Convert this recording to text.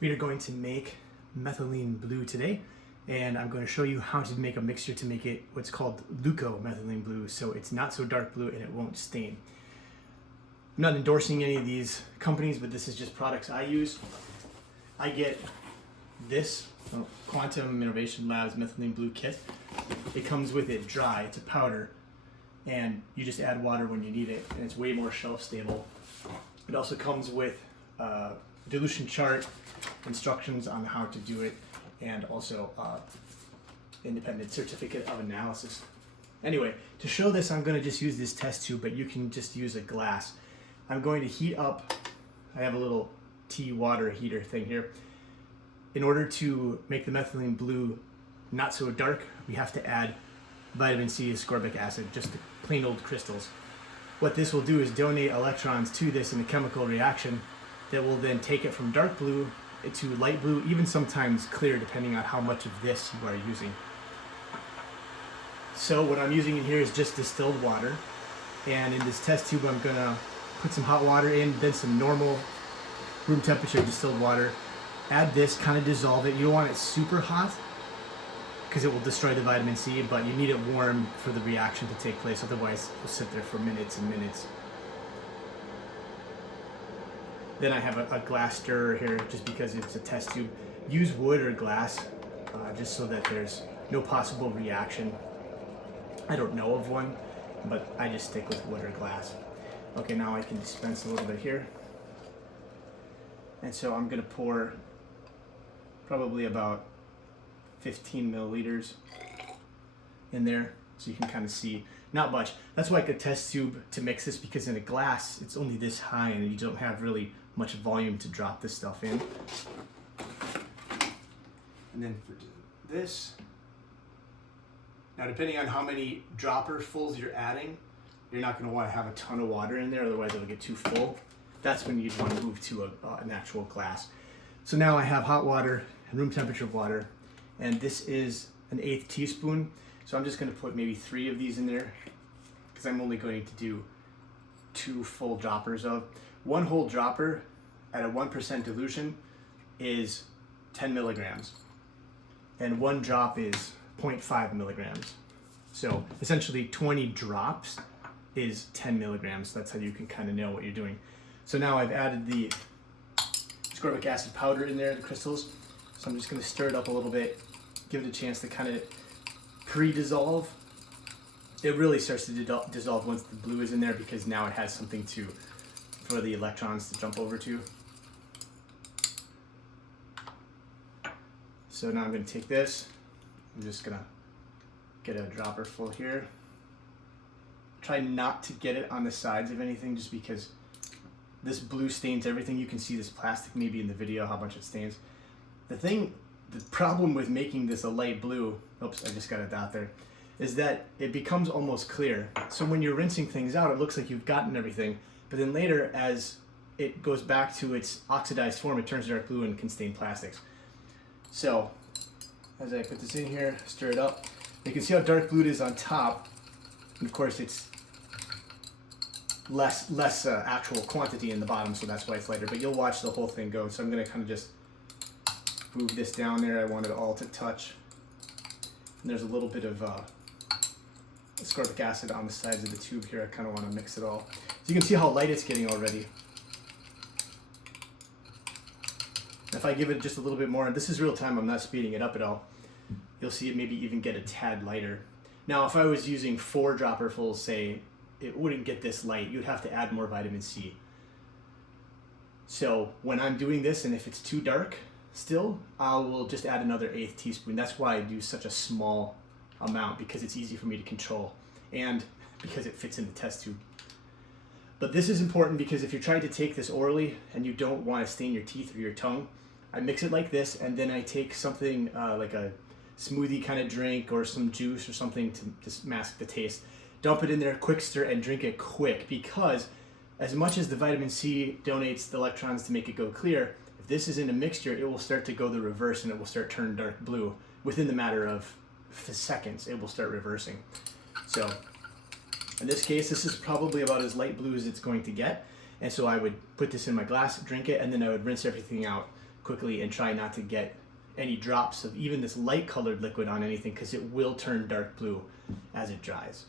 We are going to make methylene blue today, and I'm going to show you how to make a mixture to make it what's called Leuco-Methylene blue, so it's not so dark blue and it won't stain. I'm not endorsing any of these companies, but this is just products I use. I get this Quantum Innovation Labs methylene blue kit. It comes with it dry, it's a powder, and you just add water when you need it, and it's way more shelf stable. It also comes with dilution chart, instructions on how to do it, and also independent certificate of analysis. Anyway, to show this, I'm going to just use this test tube, but you can just use a glass. I'm going to heat up, I have a little tea water heater thing here. In order to make the methylene blue not so dark, we have to add vitamin C, ascorbic acid, just the plain old crystals. What this will do is donate electrons to this in a chemical reaction that will then take it from dark blue to light blue, even sometimes clear, depending on how much of this you are using. So what I'm using in here is just distilled water, and in this test tube I'm gonna put some hot water in, then some normal room temperature distilled water. Add this, kind of dissolve it. You don't want it super hot because it will destroy the vitamin C, but you need it warm for the reaction to take place, otherwise it'll sit there for minutes and minutes. Then I have a glass stirrer here, just because it's a test tube. Use wood or glass, just so that there's no possible reaction. I don't know of one, but I just stick with wood or glass. Okay, now I can dispense a little bit here. And so I'm gonna pour probably about 15 milliliters in there, so you can kind of see. Not much. That's why I could test tube to mix this, because in a glass it's only this high and you don't have really much volume to drop this stuff in. And then for this, now depending on how many dropper fulls you're adding, you're not going to want to have a ton of water in there, otherwise it'll get too full. That's when you'd want to move to an actual glass. So now I have hot water and room temperature water, and this is an 1/8 teaspoon. So I'm just going to put maybe 3 of these in there, because I'm only going to do 2 full droppers of. 1 whole dropper at a 1% dilution is 10 milligrams, and 1 drop is 0.5 milligrams. So essentially 20 drops is 10 milligrams. That's how you can kind of know what you're doing. So now I've added the ascorbic acid powder in there, the crystals. So I'm just going to stir it up a little bit, give it a chance to kind of pre-dissolve. It really starts to dissolve once the blue is in there, because now it has something for the electrons to jump over to. So now I'm going to take this, I'm just going to get a dropper full here. Try not to get it on the sides of anything, just because this blue stains everything. You can see this plastic maybe in the video, how much it stains. The problem with making this a light blue, oops, I just got a dot there, is that it becomes almost clear. So when you're rinsing things out, it looks like you've gotten everything, but then later, as it goes back to its oxidized form, it turns dark blue and can stain plastics. So as I put this in here, stir it up, you can see how dark blue it is on top, and of course it's less actual quantity in the bottom, so that's why it's lighter, but you'll watch the whole thing go. So I'm going to kind of just move this down there. I want it all to touch. And there's a little bit of ascorbic acid on the sides of the tube here. I kind of want to mix it all. So you can see how light it's getting already. If I give it just a little bit more, and this is real time, I'm not speeding it up at all, you'll see it maybe even get a tad lighter. Now if I was using 4 dropperfuls, say, it wouldn't get this light. You'd have to add more vitamin C. So when I'm doing this, and if it's too dark still, I will just add another 1/8 teaspoon. That's why I do such a small amount, because it's easy for me to control, and because it fits in the test tube. But this is important, because if you're trying to take this orally and you don't want to stain your teeth or your tongue, I mix it like this, and then I take something like a smoothie kind of drink or some juice or something to just mask the taste. Dump it in there, quick stir, and drink it quick, because as much as the vitamin C donates the electrons to make it go clear, if this is in a mixture, it will start to go the reverse, and it will start turning dark blue. Within the matter of seconds, it will start reversing. So in this case, this is probably about as light blue as it's going to get. And so I would put this in my glass, drink it, and then I would rinse everything out quickly and try not to get any drops of even this light colored liquid on anything, because it will turn dark blue as it dries.